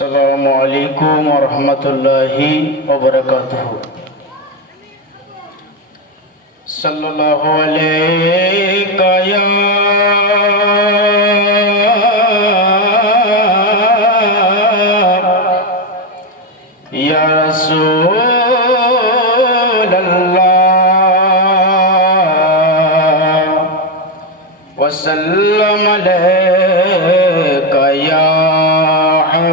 السلام عليكم ورحمة الله وبركاته صلى الله عليك يا يا رسول الله وسلم عليك يا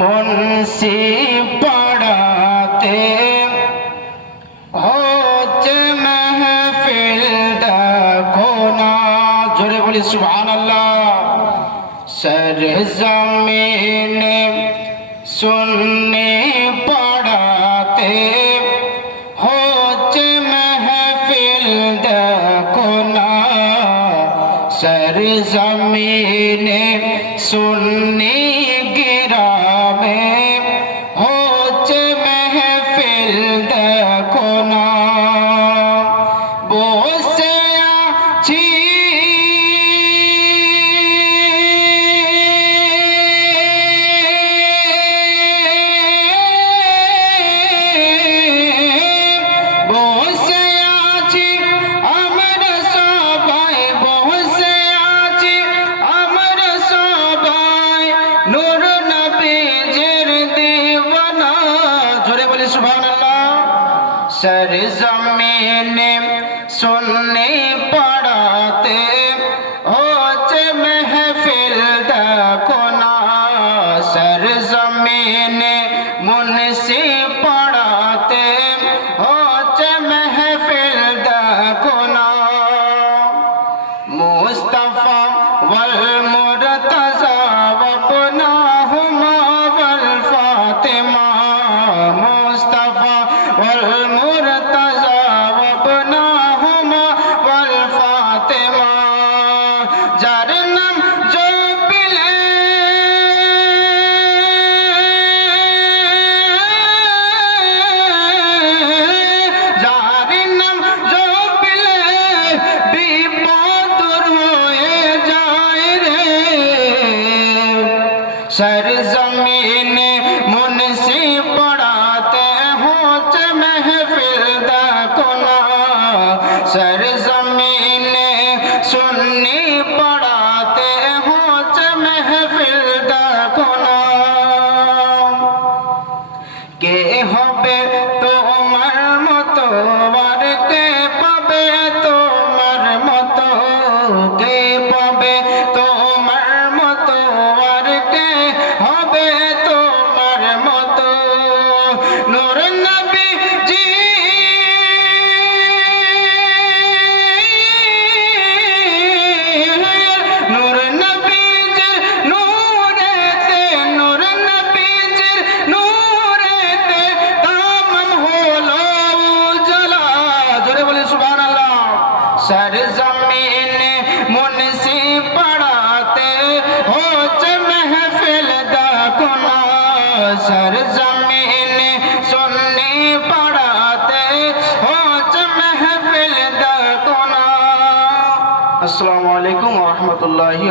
মুন্সি পড়াতে হচ্ছে মেহফিল দেখো না। জোরে বলি সুবহানাল্লাহ। সর জমিনে সুন্নি পড়াতে হচ্ছে মেহফিল দেখো না। সর জমিনে সুন্নি সর জমিনে সুন্নি পড়াতে হচ্ছে মেহফিল দেখো না সর জমিনে হবে তোমার মতো আর পাবে তোমার মতো, কে পাবে তোমার মতো আর কে হবে তোমার মতো। নূর নবী सर ज़मीन मुंशी पढ़ाते हो च महफिल दा सर ज़मीन सुननी पढ़ाते हो च महफिल दा गुना। अस्सलाम वालेकुम वरहमतुल्लाहि